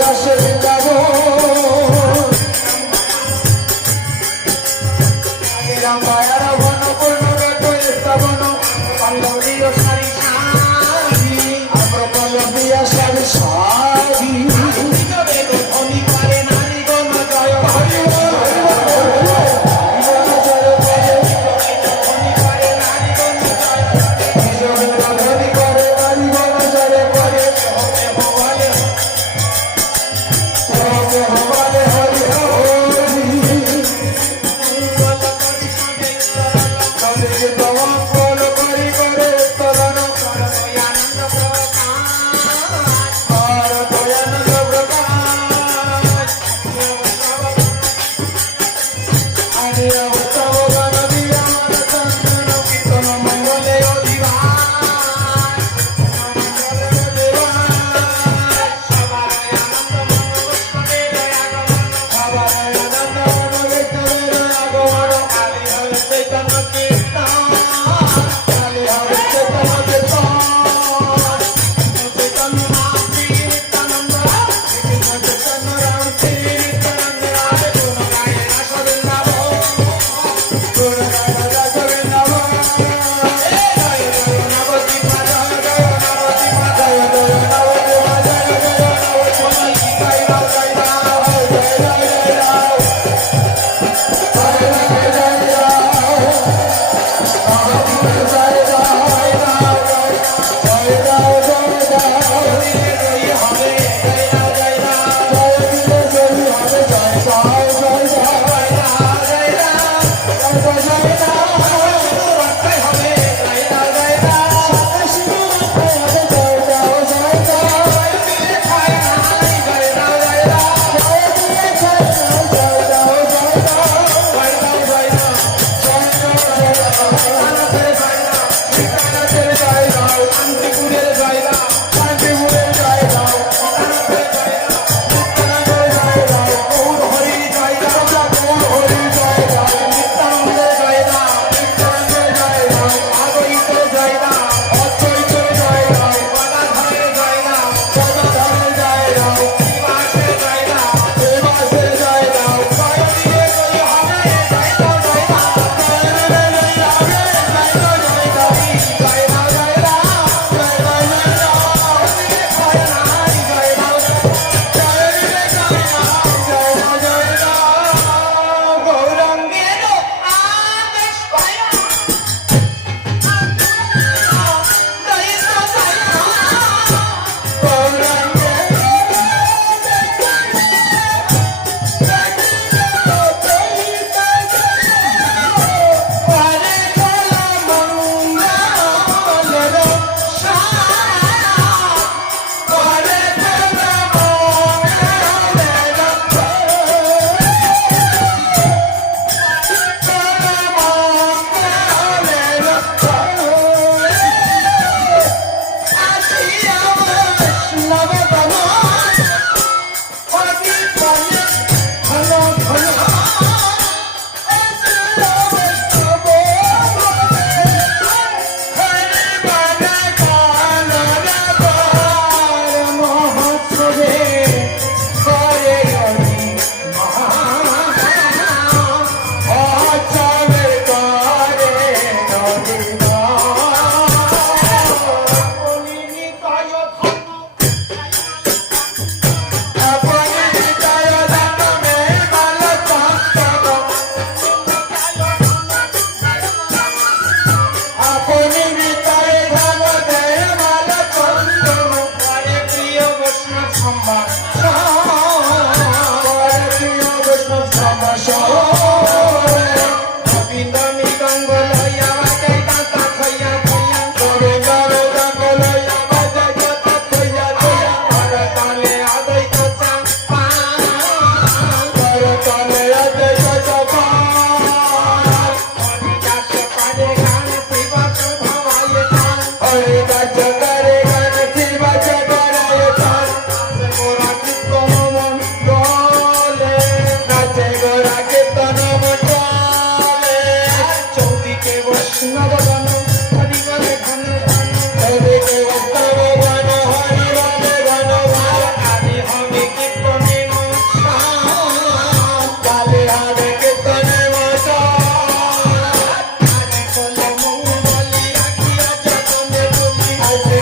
দাসে বৃন্দাবন মায়ার ঘন পূর্ণ স্থাপন সারি সারি আম্রপদ কানাতের জয় দাও, শান্তিপুরের জয় দাও, শান্তিপুরের জয় দাও, কানাতের জয় দাও, কানাতের জয় দাও, গৌর হরির জয় দাও, গৌর হরির জয় দাও, নিত্যানন্দের জয় দাও, নিত্যানন্দের জয় দাও, অদ্বৈতের জয় দাও, অদ্বৈতের জয় দাও, গদাধরের জয় দাও, গদাধরের জয় দাও, শ্রীবাসের জয় দাও, দেবাসের জয় দাও, জয় দিয়ে জয় হবে, জয় দাও, জয় দাও, জয় দাও, জয় দাও, ভয় নাই, জয় দাও, গৌরাঙ্গের আদেশ কয়া, জয় দাও, জয় দাও, হরে কলা মঙ্গলের সার, হরে কলা মঙ্গলের আসিয়া বৈষ্ণব গণ, অধিপনে ঘন ঘন আপনি ভিতরে ধন দেয় মাল চন্দন, পরে প্রিয় বৈষ্ণব সম্মান, পরে প্রিয় বৈষ্ণব সম্মান, গোবিন্দ মৃদঙ্গ লইয়া বাজাই তাতা থইয়া থইয়া, গোবিন্দ মৃদঙ্গ লইয়া বাজাই তাতা থইয়া থইয়া, করতলে অদ্বৈত চাপা, করতলে অদ্বৈত চাপা, হরিদাস পারে গান শিবাস ভাবায় গান, হরিদাস করে গান শিবাস করায় গান, নাচে গোরা কীর্তন মণ্ডলে, নাচে গোরা কীর্তন মণ্ডলে, চৌদিকে বৈষ্ণব গণ, হরি বলে ঘন ঘন, এদিকে বৈষ্ণব গণ, হরি বলে ঘন ঘন, আদি হবে কীর্তনে মশান, কালে হবে কীর্তনে মশাল, আদি কল মঙ্গলি রাখিয়া যতনে বলি, আজকে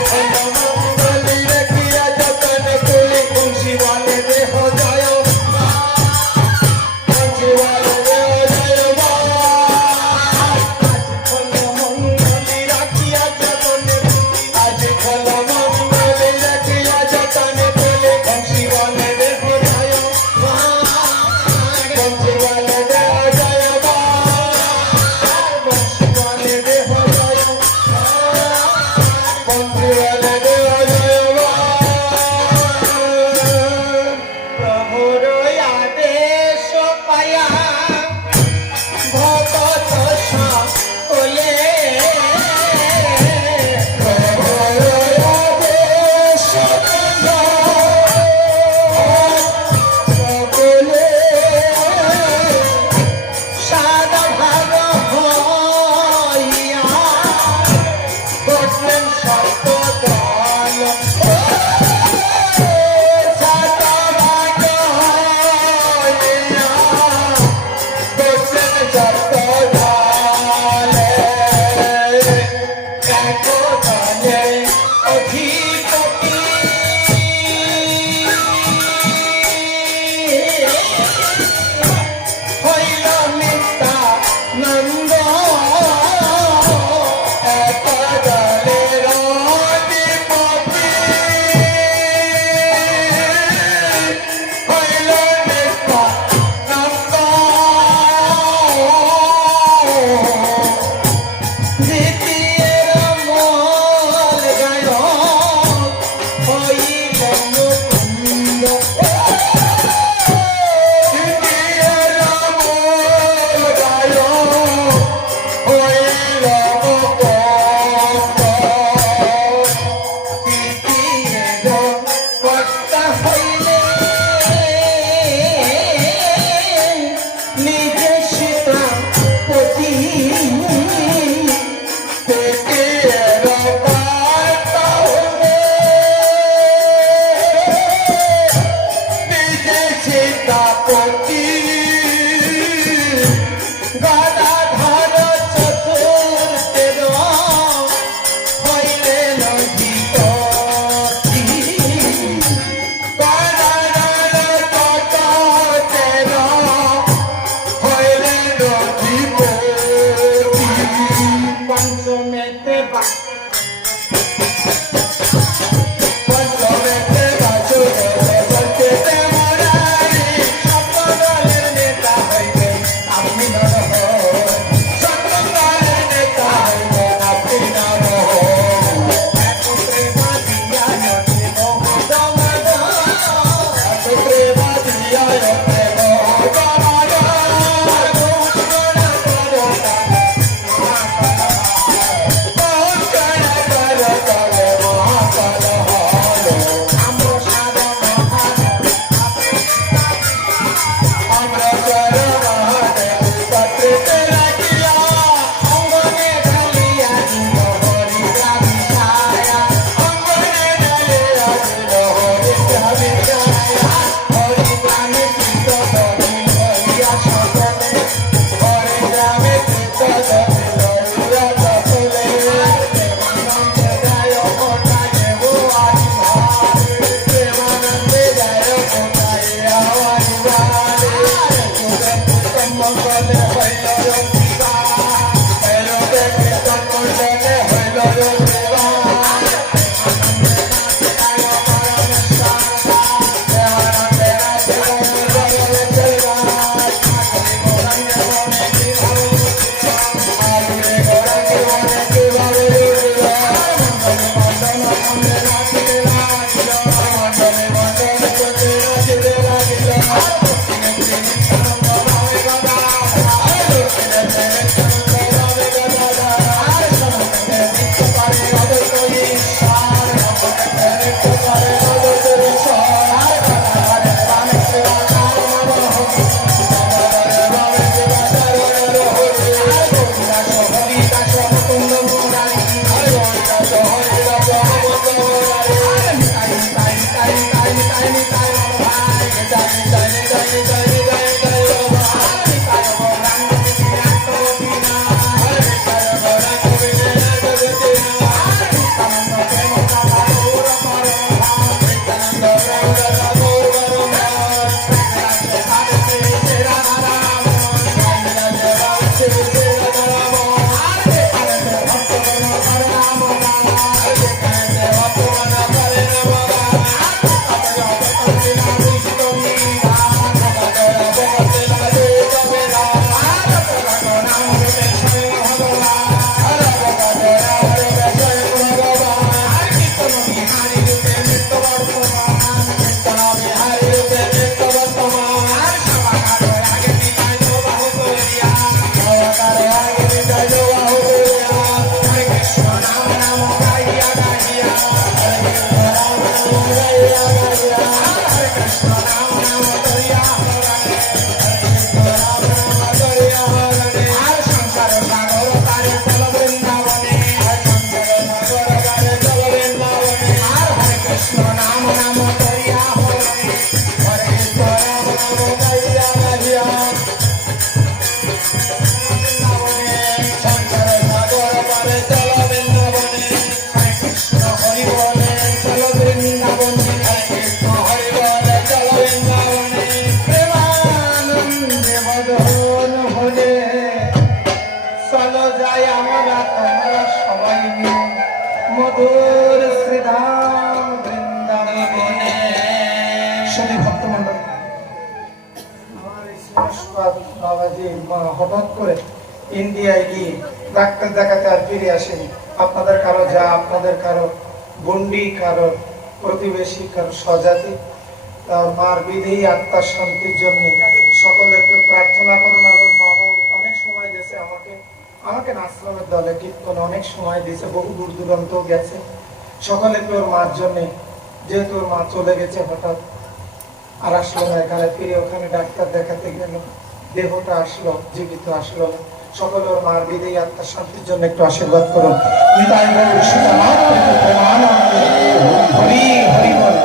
নাম গাইয়া গাইয়া হরে কৃষ্ণ নাম নাম করিয়া আর সংসার সাগর তারে চল বৃন্দাবনে আর হরে কৃষ্ণ নাম নাম করিয়া হরে কৃষ্ণ নাম নাম গাইয়া গাইয়া সংসার সাগর পারে চল বৃন্দাবনে হরে কৃষ্ণ হরি বলে চল বৃন্দাবনে হরে কৃষ্ণ হরি বলে চল বৃন্দাবনে প্রেমানন্দে মদন হলে চলো যাই আমরা তোমরা সবাই মিলে মধুর শ্রীধাম বৃন্দাবনে। শুধু ভক্তমণ্ডলী, আমার এই শ্রীনিবাস বাবাজি হঠাৎ করে ইন্ডিয়ায় গিয়ে ডাক্তার দেখাতে আর ফিরে আসেনি। আপনাদের কারো যা, আপনাদের কারো গন্ডি, কারো প্রতিবেশী, কারো স্বজাতি, তার মার বিধেয়ী আত্মার শান্তির জন্য সকলে একটু প্রার্থনা করুন। আর ওর বাবা অনেক সময় দিয়েছে আমাকে আশ্রমের দলে কীর্তন অনেক সময় দিয়েছে, বহু দূর দূরান্ত গেছে। সকলে একটু ওর মার জন্য, যেহেতু ওর মা চলে গেছে হঠাৎ আর আসলো না এখানে, ফিরে ওখানে ডাক্তার দেখাতে গেল, দেহটা আসলো, জীবিত আসলো না। সকলে ওর মার বিধেয়ী আত্মার শান্তির জন্য একটু আশীর্বাদ করুন। নিতাই গৌর সীতানাথ প্রেমানন্দে হরি হরি বল।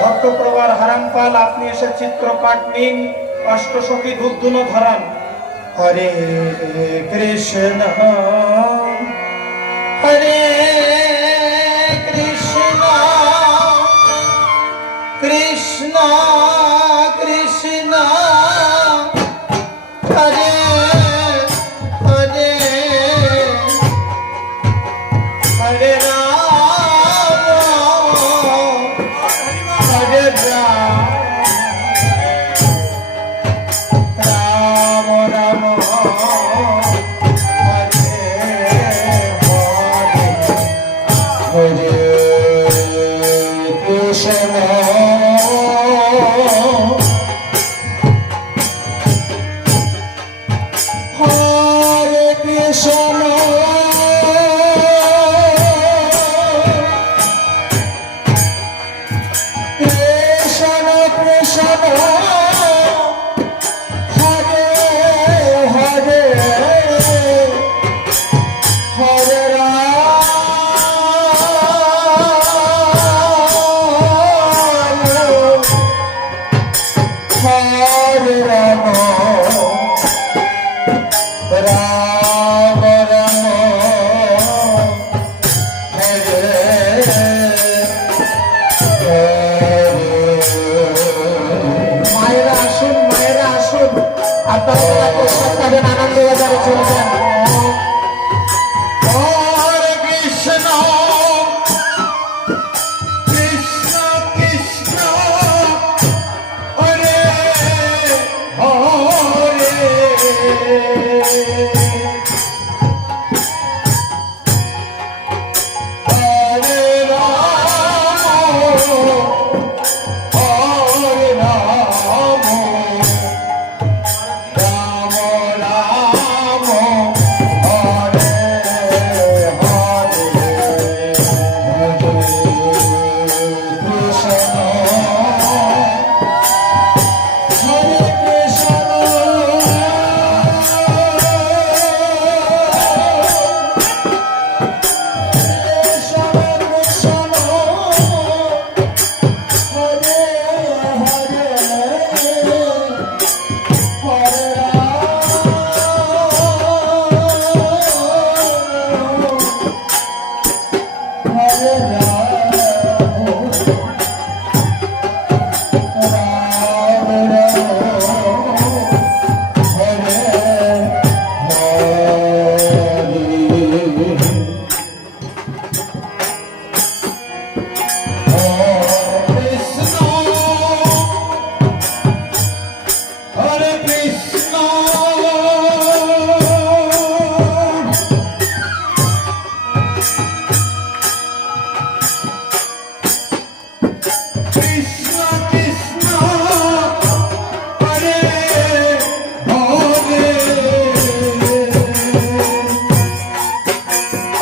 ভক্তপ্রবার হারামপাল, আপনি এসে চিত্রপাট নিন, অষ্টসখী ধূপধুনো ধরান। হরে কৃষ্ণ হরে কৃষ্ণ কৃষ্ণ কৃষ্ণ হরে হরে হরে রাম হরে রাম রাম রাম হরে হরে হরে কৃষ্ণ হরে কৃষ্ণ কৃষ্ণ কৃষ্ণ হরে হরে হরে হরে রাম রাম রাম হরে মায়েরা আসুন, মায়েরা আসুন, আপনারা প্রসাদ পাবেন, আনন্দ বাজারে চলে যান। হরে কৃষ্ণ কৃষ্ণ কৃষ্ণ হরে হরে হরে রাম হরে রাম রাম রাম হরে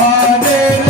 Hare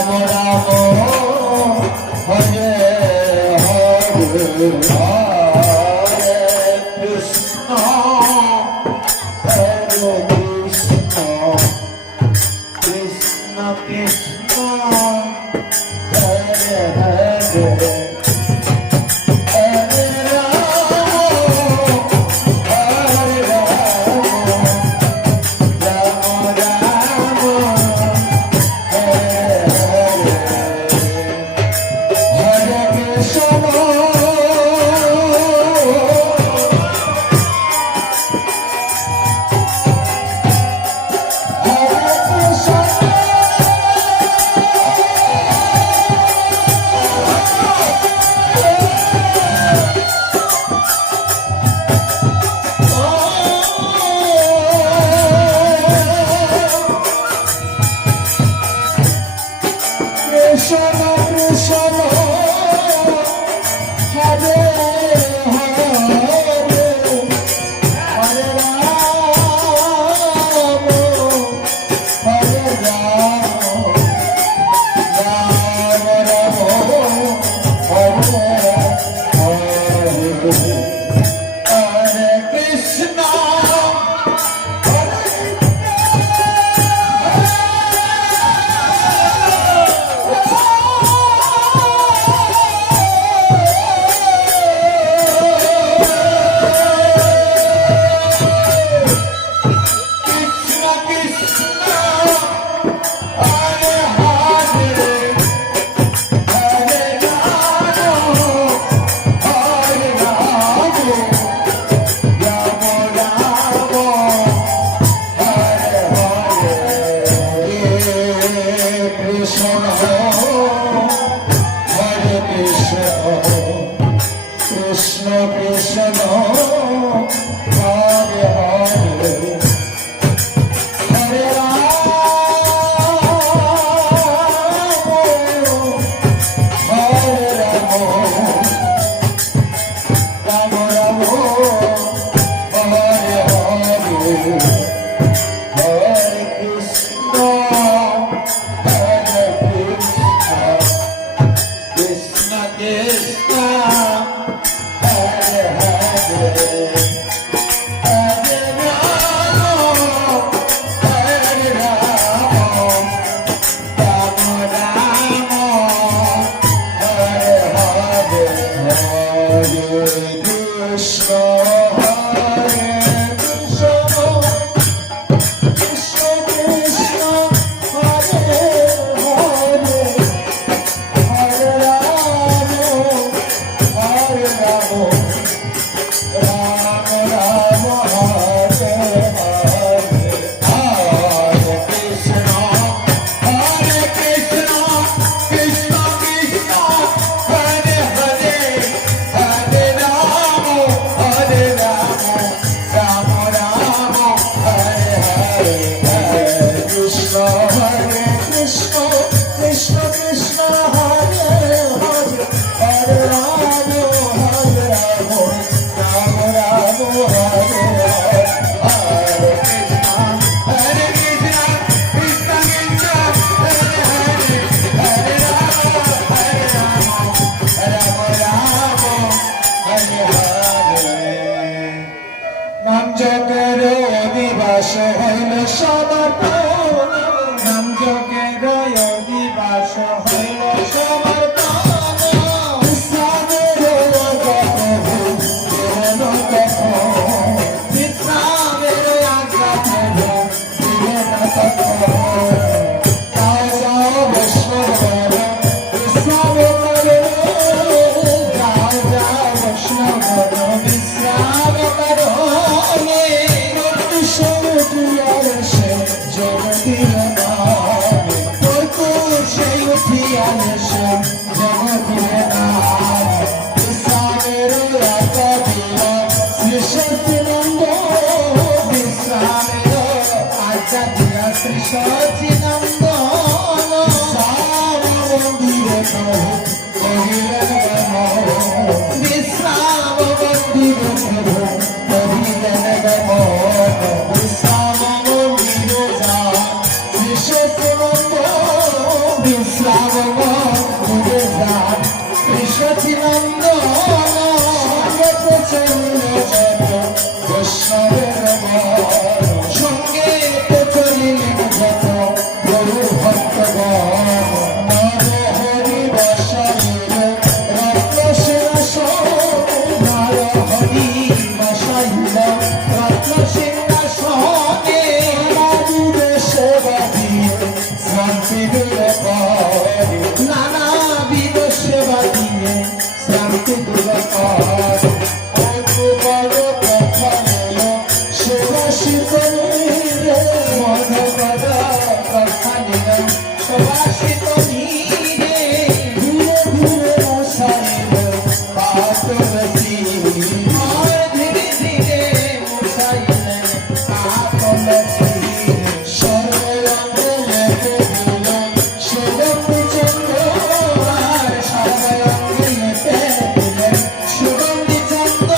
রাম হরে হরে হরে কৃষ্ণ হরে কৃষ্ণ কৃষ্ণ কৃষ্ণ হরে হরে Islam নানা বিধ সেবা দিয়ে শ্রান্তি দূর কর। সুবাসিত নীরে ধীরে ধীরে মশাইলে পাতলসি আর ধীরে ধীরে মশাইলে পাতলসি সর্বরঙ্গে লেখে দিল সুগন্ধি চন্দ্র আর সর্বরঙ্গে লেখে দিলেন সুগন্ধি চন্দ্র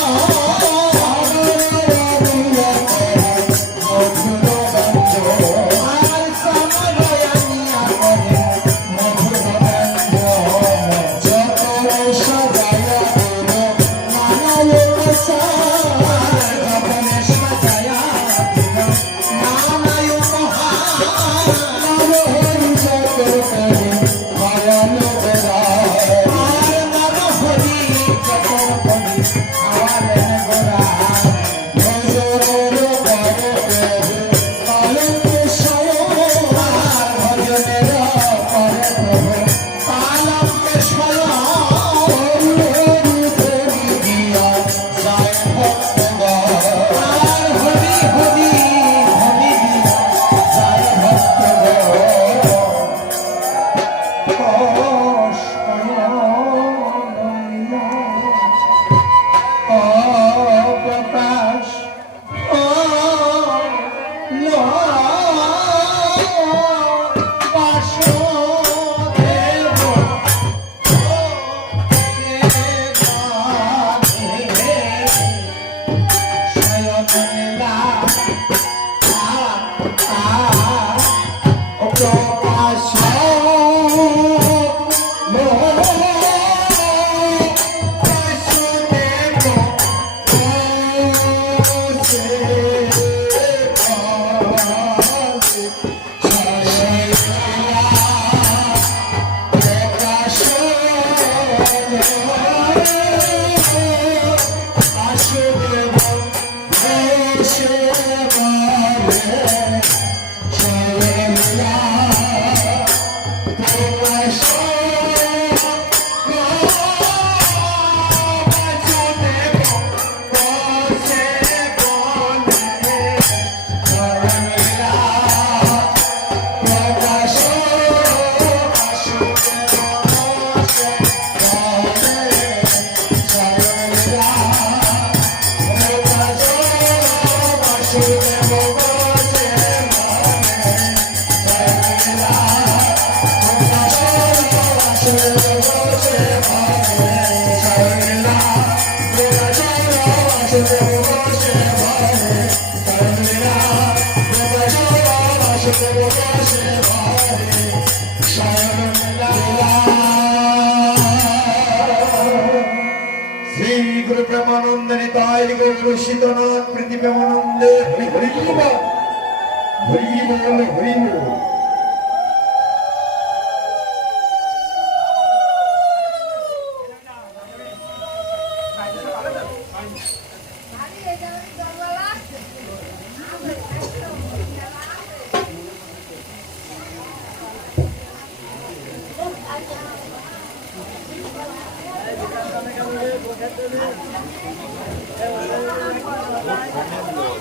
श्री गुरु ब्रह्मानंद निताय गौर शीतनाथ प्रीति ब्रह्मानंद हरि हरि बोल हरि बोल हरि बोल। Thank you.